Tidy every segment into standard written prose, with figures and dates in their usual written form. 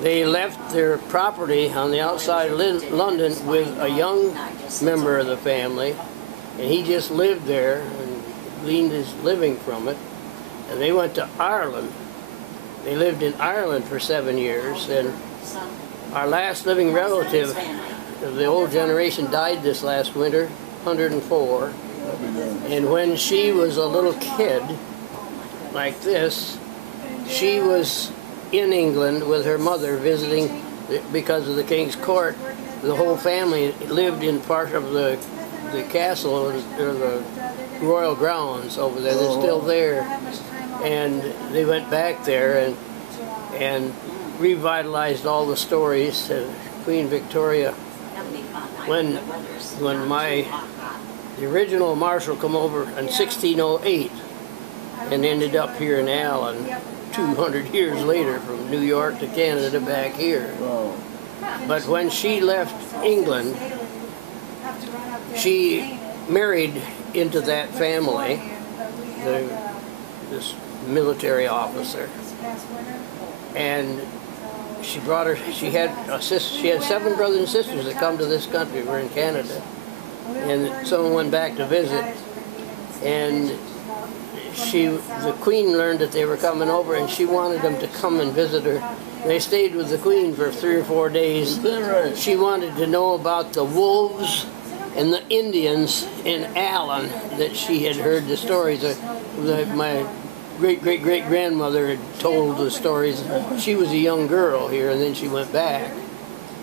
They left their property on the outside of London with a young member of the family, and he just lived there and gleaned his living from it. And they went to Ireland. They lived in Ireland for 7 years, and our last living relative of the old generation died this last winter, 104. And when she was a little kid, like this, she was in England with her mother visiting because of the King's Court. The whole family lived in part of the castle or the royal grounds over there. They're still there, and they went back there and revitalized all the stories. Queen Victoria, when the original marshal come over in 1608 and ended up here in Allen 200 years later, from New York to Canada back here. Wow. But when she left England, she married into that family, this military officer, and she brought her. She had she had 7 brothers and sisters that come to this country. We're in Canada, and someone went back to visit, and the Queen learned that they were coming over, and she wanted them to come and visit her. They stayed with the Queen for 3 or 4 days. Is that right? She wanted to know about the wolves and the Indians in Allen that she had heard the stories of. My great-great-great-grandmother had told the stories. She was a young girl here, and then she went back,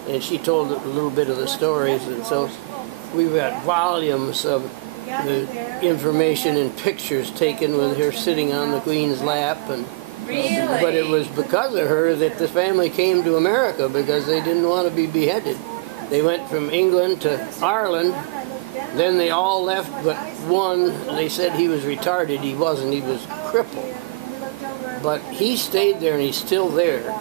and she told a little bit of the stories, and so we've got volumes of the information and pictures taken with her sitting on the Queen's lap. And Really? but it was because of her that the family came to America, because they didn't want to be beheaded. They went from England to Ireland, then they all left but one. They said he was retarded. He wasn't, he was crippled. But he stayed there, and he's still there.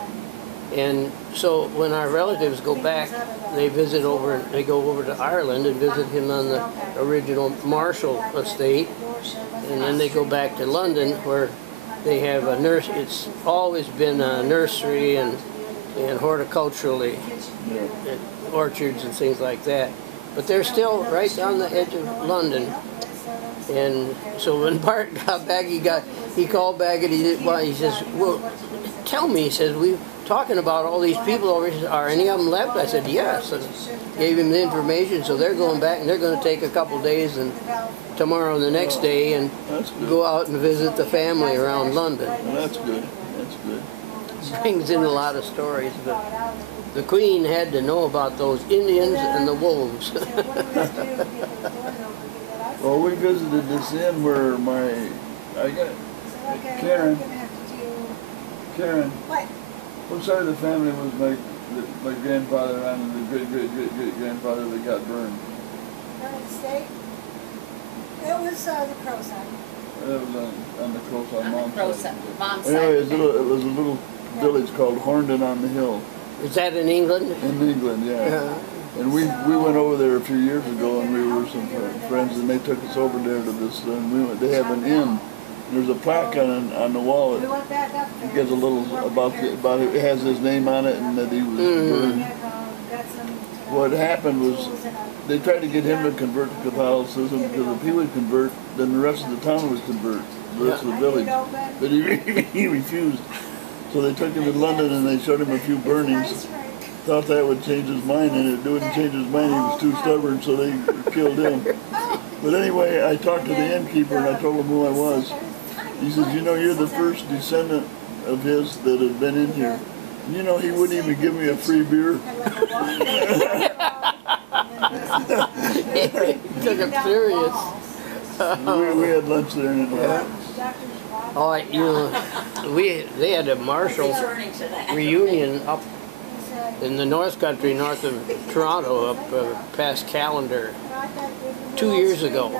And so when our relatives go back, they go over to Ireland and visit him on the original Marshall estate, and then they go back to London, where they have a nurse. It's always been a nursery and horticulturally, and orchards and things like that. But they're still right on the edge of London. And so when Bart got back, he called back and he says, well, tell me, he says, we talking about all these people over here. Are any of them left? I said, yes. And gave him the information. So they're going back, and they're going to take a couple days, and tomorrow and the next day, and go out and visit the family around London. Well, that's good. That's good. Brings in a lot of stories, but the Queen had to know about those Indians and the wolves. Well, we visited this inn where Karen, what side of the family was my grandfather on, and the great-great-great-great-grandfather that got burned? State? It was the Crow side. It was on the Crow side, Mom's side. Anyway, it was a little village called Horndon on the Hill. Is that in England? In England, yeah. And we went over there a few years ago, and we were some friends, and they took us over there to this. And they have an inn. There's a plaque on the wall that gives a little about it. It has his name on it, and that he was burned. What happened was they tried to get him to convert to Catholicism, because if he would convert, then the rest of the town would convert, the rest of the village. But he refused. So they took him to London, and they showed him a few burnings. Thought that would change his mind, and it wouldn't change his mind. He was too stubborn, so they killed him. But anyway, I talked to the innkeeper, and I told him who I was. He says, you know, you're the first descendant of his that had been in here. And, you know, he wouldn't even give me a free beer. He took it serious. We had lunch there in Atlanta. Oh, they had a Marshall reunion up in the North Country, north of Toronto, up past Callender, 2 years ago.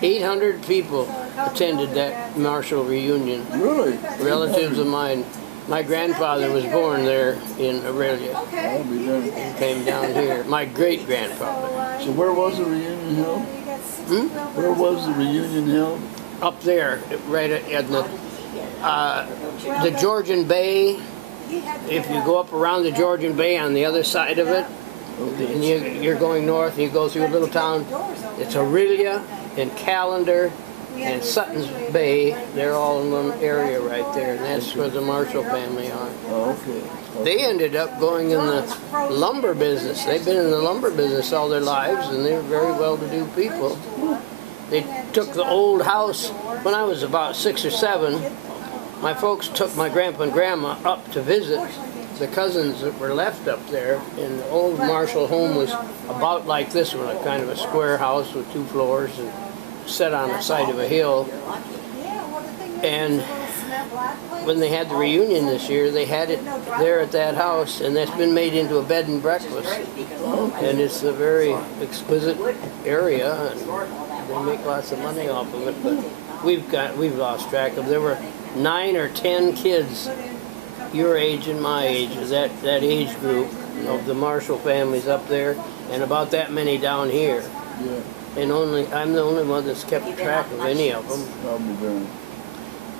800 people attended that Marshall reunion. Really? Relatives of mine. My grandfather was born there in Aurelia. I'll be there. And came down here. My great-grandfather. So where was the reunion held? Where was the reunion held? Up there, right at the Georgian Bay. if you go up around the Georgian Bay on the other side of it, and you're going north, and you go through a little town, it's Aurelia and Callender and Sutton's Bay. They're all in one area right there, and that's where the Marshall family are. Oh, okay. They ended up going in the lumber business. They've been in the lumber business all their lives, and they're very well-to-do people. They took the old house when I was about 6 or 7. My folks took my grandpa and grandma up to visit the cousins that were left up there, and the old Marshall home was about like this one, a kind of a square house with 2 floors and set on the side of a hill. And when they had the reunion this year, they had it there at that house, and that's been made into a bed and breakfast. And it's a very exquisite area, and they make lots of money off of it. But we've lost track of. There were 9 or 10 kids your age and my age, that age group of the Marshall families up there, and about that many down here. Yeah. And I'm the only one that's kept track of any of them. Probably.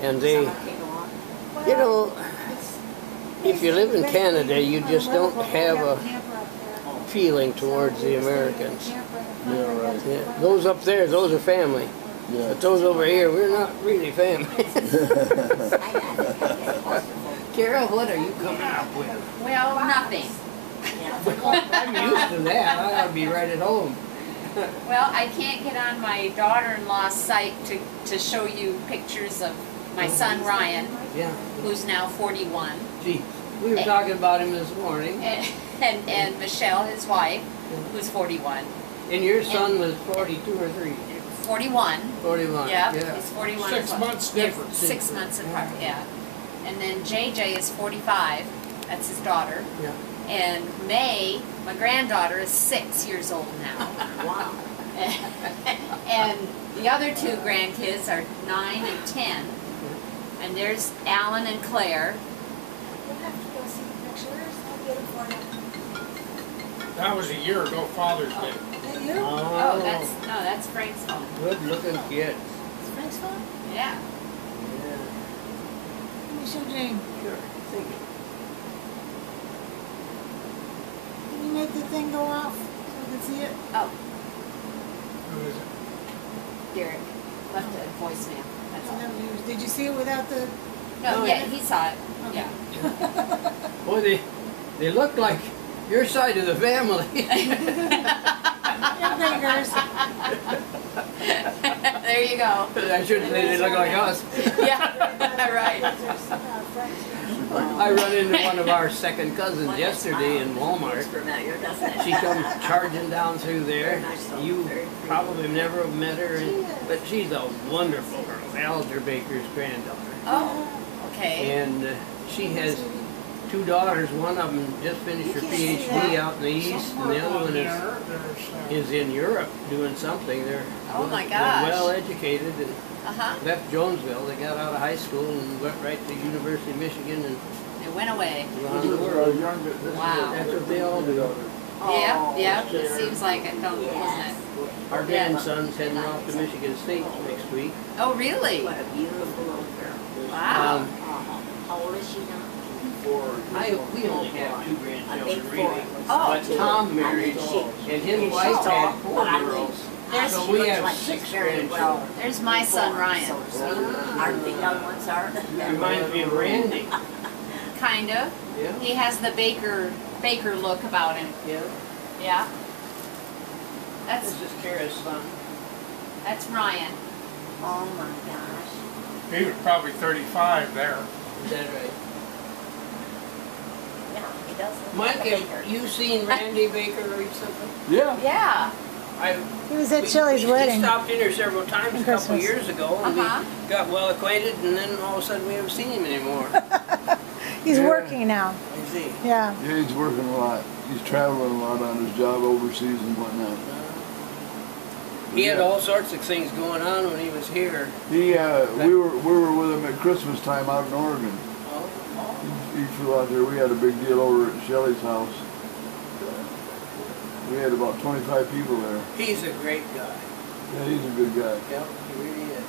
And they, you know, if you live in Canada, you just don't have a feeling towards the Americans. Yeah, right. Yeah. Those up there, those are family. Yeah. But those over here, we're not really family. Carol, what are you coming up with? Well, nothing. I'm used to that. I ought to be right at home. Well, I can't get on my daughter-in-law's site to show you pictures of my son Ryan, Yeah. who's now 41, Gee, we were talking about him this morning. and Michelle, his wife, who's 41. And your son was 42 or 3? 41. 41. Yeah, Yeah. he's 41. 6 months difference. 6 months apart, yeah. And then JJ is 45. That's his daughter. Yeah. And May, my granddaughter, is 6 years old now. Wow. And the other 2 grandkids are 9 and 10. And there's Alan and Claire. You'll have to go see the pictures. I'll get them for you. That was a year ago, Father's Day. Hey, you? Oh, that's Frank's phone. Good looking kid. Frank's phone? Yeah. Yeah. Let me show Jane. Sure. Thank you. Can you make the thing go off so we can see it? Oh, Who is it? Derek left a voicemail. That's all. Did you see it without the... No, Oh, yeah, yeah. he saw it. Okay. Yeah. Boy, they look like your side of the family. Yeah, fingers. There you go. I shouldn't say they look like us. Yeah, right. I run into one of our second cousins yesterday in Walmart. She comes charging down through there. You probably never have met her, but she's a wonderful girl. Alger Baker's granddaughter. Oh, okay. And she has 2 daughters. One of them just finished her PhD out in the East, and the other one is in Europe doing something. They're Oh my they're gosh. well educated and Uh-huh. left Jonesville. They got out of high school and went right to University of Michigan and It went away. around the world. That's what they all do. Yeah, yeah. It seems like it, don't, doesn't it? Our grandson's heading off to Michigan State next week. Oh, really? What a beautiful little girl. Wow. How old is she now? We only have 2 grandchildren, four. really. Oh. But Tom married, and his wife had 4 girls. There's- So She we looks have like 6 she's very grandchildren. well. There's my son Ryan. So sweet. Aren't the young ones are? Reminds me of Randy. Kind of. Yeah. He has the baker look about him. Yeah. Yeah. This is Kara's son. That's Ryan. Oh my gosh. He was probably 35 there. Is that right? Yeah, he does look Mike, like a baker. have you seen Randy Baker or something? Yeah. Yeah. He was at Shelley's wedding. He stopped in here several times a couple Christmas. years ago, and Uh-huh. we got well acquainted, and then all of a sudden we haven't seen him anymore. He's Yeah. working now. Is he? Yeah. Yeah, he's working a lot. He's traveling a lot on his job overseas and whatnot. He had Yeah. all sorts of things going on when he was here. He, we were with him at Christmas time out in Oregon. He flew out there. We had a big deal over at Shelley's house. We had about 25 people there. He's a great guy. Yeah, he's a good guy. Yep, he really is.